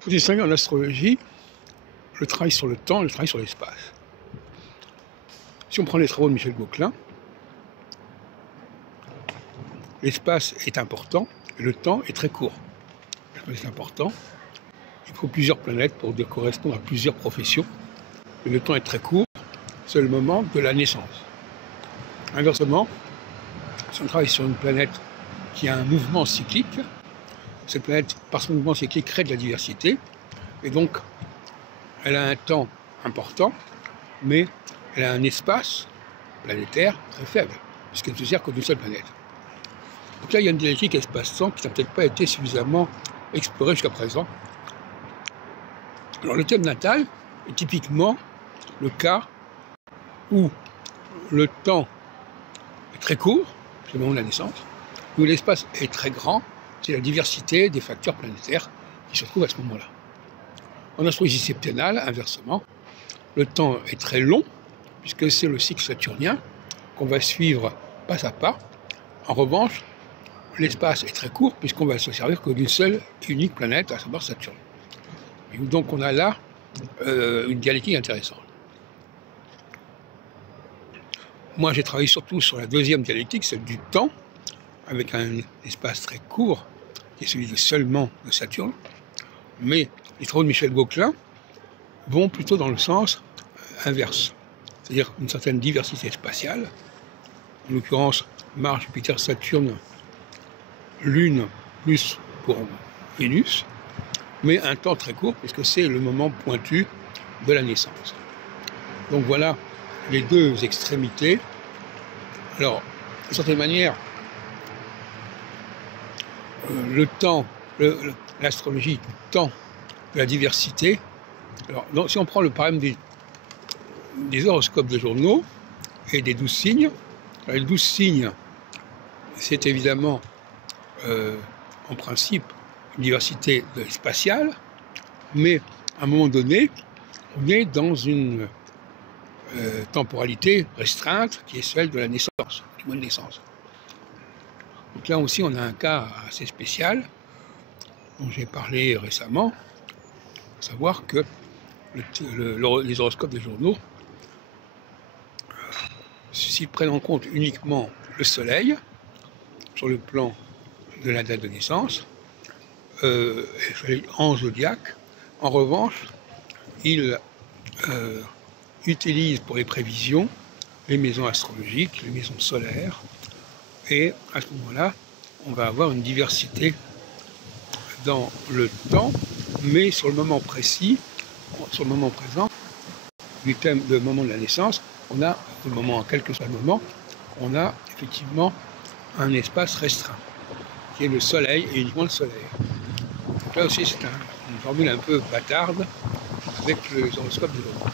Pour distinguer en astrologie le travail sur le temps et le travail sur l'espace. Si on prend les travaux de Michel Gauquelin, l'espace est important et le temps est très court. L'espace est important, il faut plusieurs planètes pour correspondre à plusieurs professions, et le temps est très court, c'est le moment de la naissance. Inversement, si on travaille sur une planète qui a un mouvement cyclique, cette planète, par son mouvement cyclique, crée de la diversité, et donc elle a un temps important, mais elle a un espace planétaire très faible, puisqu'elle ne se sert que d'une seule planète. Donc là, il y a une dialectique espace-temps qui n'a peut-être pas été suffisamment explorée jusqu'à présent. Alors le thème natal est typiquement le cas où le temps est très court, c'est le moment de la naissance, où l'espace est très grand, c'est la diversité des facteurs planétaires qui se trouvent à ce moment-là. En astrologie septennale, inversement, le temps est très long, puisque c'est le cycle saturnien qu'on va suivre pas à pas. En revanche, l'espace est très court, puisqu'on va se servir que d'une seule et unique planète, à savoir Saturne. Et donc on a là une dialectique intéressante. Moi, j'ai travaillé surtout sur la deuxième dialectique, celle du temps, avec un espace très court, qui est celui seulement de Saturne. Mais les travaux de Michel Gauquelin vont plutôt dans le sens inverse, c'est-à-dire une certaine diversité spatiale, en l'occurrence Mars, Jupiter, Saturne, Lune, plus pour Vénus, mais un temps très court, puisque c'est le moment pointu de la naissance. Donc voilà les deux extrémités. Alors, d'une certaine manière, le temps, l'astrologie du temps, de la diversité. Alors, donc, si on prend le problème des horoscopes de journaux et des 12 signes, alors, les 12 signes, c'est évidemment, en principe, une diversité spatiale, mais à un moment donné, on est dans une temporalité restreinte qui est celle de la naissance, du mois de naissance. Donc là aussi, on a un cas assez spécial dont j'ai parlé récemment, à savoir que les horoscopes des journaux, s'ils prennent en compte uniquement le soleil, sur le plan de la date de naissance, en zodiaque, en revanche, ils utilisent pour les prévisions les maisons astrologiques, les maisons solaires, et à ce moment-là, on va avoir une diversité dans le temps, mais sur le moment précis, sur le moment présent, du thème de moment de la naissance, on a, le moment, quel que soit le moment, on a effectivement un espace restreint, qui est le soleil et uniquement le soleil. Donc là aussi, c'est une formule un peu bâtarde avec les horoscopes de l'homme.